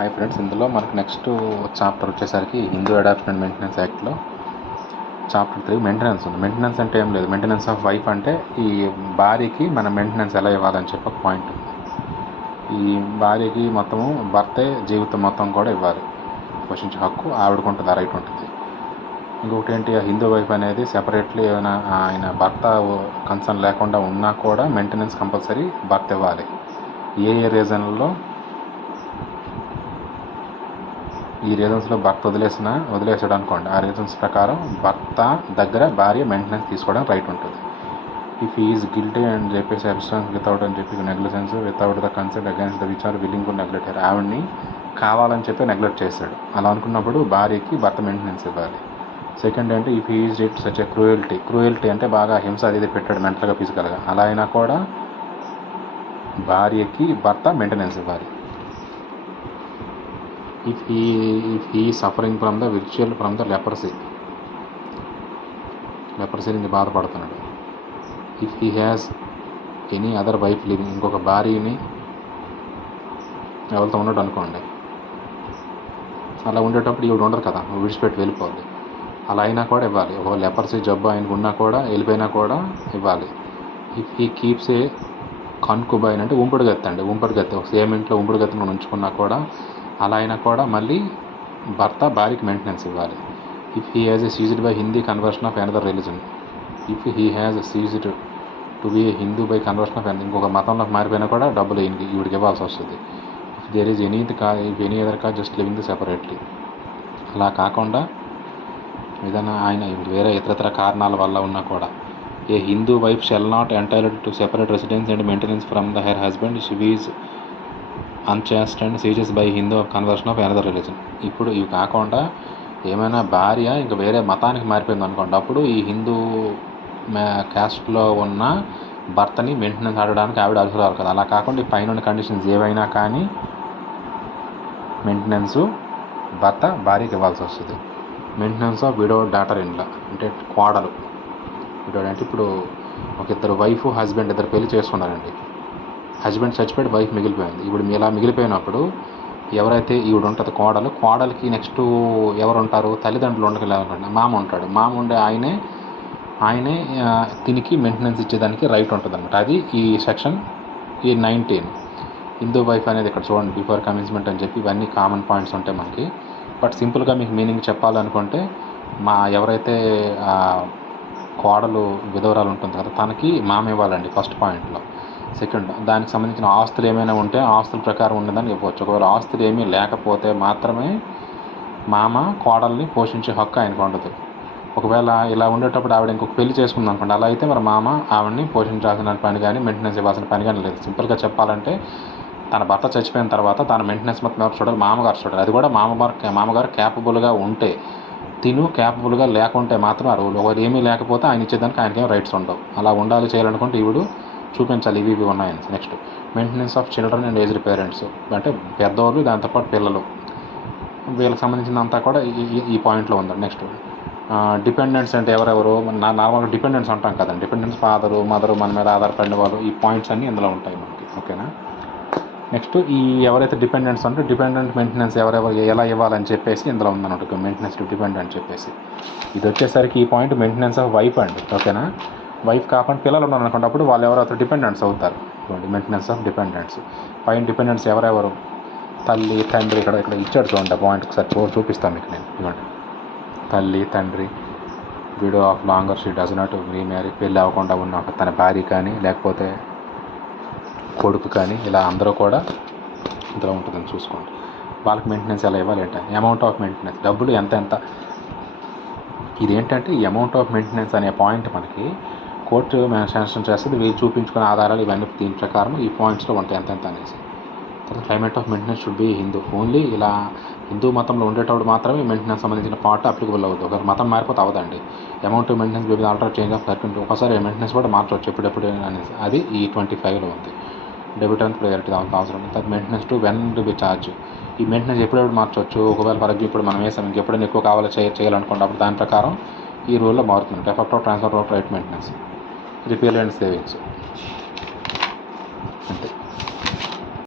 Hi friends, ఇందులో మనకు next chapter వచ్చేసరికి హిందూ అడాప్షన్ అండ్ మెయింటెనెన్స్ యాక్ట్లో చాప్టర్ 3 మెయింటెనెన్స్ ఉంది. మెయింటెనెన్స్ అంటే ఏం లేదు, మెయింటెనెన్స్ ఆఫ్ వైఫ్ అంటే ఈ భార్యకి మన మెయింటెనెన్స్ ఎలా ఇవ్వాలని చెప్పి ఒక పాయింట్ ఉంది. ఈ భార్యకి మొత్తము భర్తే జీవితం మొత్తం కూడా ఇవ్వాలి, పోషించే హక్కు ఆవిడకుంటుంది, ఆ రైట్ ఉంటుంది. ఇంకొకటి ఏంటి, ఆ హిందూ వైఫ్ అనేది సెపరేట్లీ ఏమైనా ఆయన భర్త కన్సర్న్ లేకుండా ఉన్నా కూడా మెయింటెనెన్స్ కంపల్సరీ భర్త ఇవ్వాలి. ఏ రీజన్లో ఈ రీజన్స్లో భర్త వదిలేసాడు అనుకోండి, ఆ రీజన్స్ ప్రకారం భర్త దగ్గర భార్య మెయింటెనెన్స్ తీసుకోవడానికి రైట్ ఉంటుంది. ఇఫ్ ఈజ్ గిల్టీ అని చెప్పేసి అబ్స్టాన్స్ వితౌట్ అని చెప్పి negligence without the consent against the which are willing to neglect her, ఆవిడ్ని కావాలని చెప్పి నెగ్లెక్ట్ చేశాడు, అలా అనుకున్నప్పుడు భార్యకి భర్త మెయింటెనెన్స్ ఇవ్వాలి. సెకండ్ అంటే if is it such a cruelty అంటే బాగా హింస అది పెట్టాడు మెంటల్గా ఫిజికల్గా, అలా అయినా కూడా భార్యకి భర్త మెయింటెనెన్స్ ఇవ్వాలి. if he is suffering from the leprosy నుంచి బాధపడుతున్నాడు. If he has any other wife living, ఇంకొక భార్యని ఎవరితో ఉన్నాడు అనుకోండి, అలా ఉండేటప్పుడు ఈవిడ ఉండదు కదా, విడిచిపెట్టి వెళ్ళిపోవాలి, అలా అయినా కూడా ఇవ్వాలి. ఒక లెపర్సీ జబ్బు ఆయనకు ఉన్నా కూడా వెళ్ళిపోయినా కూడా ఇవ్వాలి. ఇఫ్ హీ కీప్స్ ఏ కన్కుబైన్ అంటే ఉంపుడుగత్తె సేమ్ ఇంట్లో ఉంపుడుగత్తెను ఉంచుకున్నా కూడా అలా అయినా కూడా మళ్ళీ భర్త భార్యకి మెయింటెనెన్స్ ఇవ్వాలి. If he has a ceased by Hindi conversion of another religion, if he has ceased to be a Hindu by conversion of ఇంకొక మతంలోకి మారిపోయినా కూడా డబ్బులు ఈవిడికి ఇవ్వాల్సి వస్తుంది. If there is any other cause just living separately, అలా కాకుండా ఏదైనా ఆయన వేరే ఇతరత్ర కారణాల వల్ల ఉన్నా కూడా a Hindu wife shall not entitled to separate residence and maintenance from the her husband she is unchaste and ceases by Hindu conversion of another religion. ఇప్పుడు ఇవి కాకుండా ఏమైనా భార్య ఇంకా వేరే మతానికి మారిపోయింది అనుకోండి, అప్పుడు ఈ హిందూ క్యాస్ట్లో ఉన్న భర్తని మెయింటెనెన్స్ ఆడడానికి ఆవిడ అర్హురాలు కదా. అలా కాకుండా ఈ పైన కండిషన్స్ ఏవైనా కానీ మెయింటెనెన్స్ భర్త భార్యకి ఇవ్వాల్సి వస్తుంది. Maintenance of widow daughter in-law అంటే కోడలు. విడో అంటే ఇప్పుడు ఒక ఇద్దరు వైఫ్ హస్బెండ్ ఇద్దరు పెళ్లి చేసుకున్నారండి, హస్బెండ్ చచ్చిపోయి వైఫ్ మిగిలిపోయింది. ఇప్పుడు ఇలా మిగిలిపోయినప్పుడు ఎవరైతే ఈవిడ ఉంటుంది కోడలికి నెక్స్ట్ ఎవరు ఉంటారు, తల్లిదండ్రులు ఉండగలకండి, మామ ఉంటాడు. మామ ఉండే ఆయనే దీనికి మెయింటెనెన్స్ ఇచ్చేదానికి రైట్ ఉంటుంది అనమాట. అది ఈ సెక్షన్ 19 హిందూ వైఫ్ అనేది ఇక్కడ చూడండి, బిఫోర్ కమిట్మెంట్ అని చెప్పి ఇవన్నీ కామన్ పాయింట్స్ ఉంటాయి మనకి. బట్ సింపుల్గా మీకు మీనింగ్ చెప్పాలనుకుంటే ఎవరైతే కోడలు విధవరాలు ఉంటుంది కదా, తనకి మామ ఇవ్వాలండి ఫస్ట్ పాయింట్లో. సెకండ్, దానికి సంబంధించిన ఆస్తులు ఏమైనా ఉంటే ఆస్తుల ప్రకారం ఉండదని చెప్పవచ్చు. ఒకవేళ ఆస్తులు ఏమీ లేకపోతే మాత్రమే మామ కోడల్ని పోషించే హక్కు ఆయనకు ఉండదు. ఒకవేళ ఇలా ఉండేటప్పుడు ఆవిడ ఇంకొక పెళ్లి చేసుకుందాం అనుకోండి, అలా అయితే మరి మామ ఆవిడని పోషించాల్సిన పని కానీ మెయింటెనెన్స్ ఇవ్వాల్సిన పని కానీ లేదు. సింపుల్గా చెప్పాలంటే తన భర్త చచ్చిపోయిన తర్వాత తన మెయింటెనెన్స్ మొత్తం ఎవరు చూడాలి, మామగారు చూడాలి. అది కూడా మామగారు క్యాపబుల్గా ఉంటే, క్యాపబుల్గా లేకుంటే మాత్రం ఆ రూల్. ఒకరు ఏమీ లేకపోతే ఆయన ఇచ్చేదానికి ఆయనకేం రైట్స్ ఉండవు. అలా ఉండాలి చేయాలనుకుంటే ఈవిడు చూపించాలి, ఇవి ఉన్నాయని. Next, maintenance of children and aged parents అంటే పెద్దవాళ్ళు, దాంతోపాటు పిల్లలు, వీళ్ళకి సంబంధించినంతా కూడా ఈ పాయింట్లో ఉందండి. నెక్స్ట్, డిపెండెంట్స్ అంటే ఎవరెవరు, నార్మల్గా డిపెండెంట్స్ అంటాం కదండి, డిపెండెంట్స్ ఫాదరు మదరు మన మీద ఆధారపడిన వాళ్ళు, ఈ పాయింట్స్ అన్నీ ఇందులో ఉంటాయి మనకి. ఓకేనా. నెక్స్ట్, ఈ ఎవరైతే డిపెండెంట్స్ అంటే డిపెండెంట్ మెయింటెనెన్స్ ఎవరెవరు ఎలా ఇవ్వాలని చెప్పేసి ఇందులో ఉందన్నట్టు, మెయింటెనెన్స్ టు డిపెండెంట్ అని చెప్పేసి. ఇది వచ్చేసరికి ఈ పాయింట్ మెయింటెనెన్స్ ఆఫ్ వైఫ్ అండి. ఓకేనా. వైఫ్ కాకుండా పిల్లలు ఉన్నారు అనుకోండి, అప్పుడు వాళ్ళు ఎవరైతే డిపెండెంట్స్ అవుతారు. మెయింటెనెన్స్ ఆఫ్ డిపెండెంట్స్ పైన డిపెండెంట్స్ ఎవరెవరు, తల్లి తండ్రి. ఇక్కడ ఇచ్చాడు చూడండి పాయింట్, ఒకసారి చూపిస్తాను మీకు నేను. ఇవ్వండి, తల్లి తండ్రి, widow of longer she does not remarry, పెళ్ళి అవ్వకుండా ఉన్న తన భార్య కానీ లేకపోతే కొడుకు కానీ, ఇలా అందరూ కూడా ఇందులో ఉంటుందని చూసుకోండి. వాళ్ళకి మెయింటెనెన్స్ ఎలా ఇవ్వాలి అంటే అమౌంట్ ఆఫ్ మెయింటెనెన్స్, డబ్బులు ఎంత. ఇదేంటంటే ఈ అమౌంట్ ఆఫ్ మెయింటెనెన్స్ అనే పాయింట్ మనకి కోర్టు శాంక్షన్ చేస్తుంది, వీళ్ళు చూపించుకునే ఆధారాలు ఇవన్నీ దీని ప్రకారం ఈ పాయింట్స్లో ఉంటాయి ఎంత అనేసి. తర్వాత climate of maintenance should be Hindu only. ఇలా హిందూ మతంలో ఉండేటప్పుడు మాత్రమే మెయింటెనెన్స్ సంబంధించిన పార్ట్ అప్లికబుల్ అవుతుంది. ఒక మతం మారిపోతే అవదండి. Amount of maintenance baby alter change of certain, ఒకసారి మెయింటెనెన్స్ కూడా మార్చవచ్చు ఎప్పుడెప్పుడు అనేసి. అది ఈ 25లో ఉంది. డెబిట్ అండ్ ప్రయారిటీ అవసరం. తర్వాత maintenance to when to be charge, ఈ మెయింటెనెన్స్ ఎప్పుడెప్పుడు మార్చవచ్చు. ఒకవేళ ఫర్ ఎగ్జాంపుల్ ఇప్పుడు మనం వేసాం, ఇంకెప్పుడైనా ఎక్కువ కావాలో చేయాలనుకోండి, అప్పుడు దాని ప్రకారం ఈ రూల్లో మారుతుంది. Effect of transfer of right maintenance, repair and savings అంతే.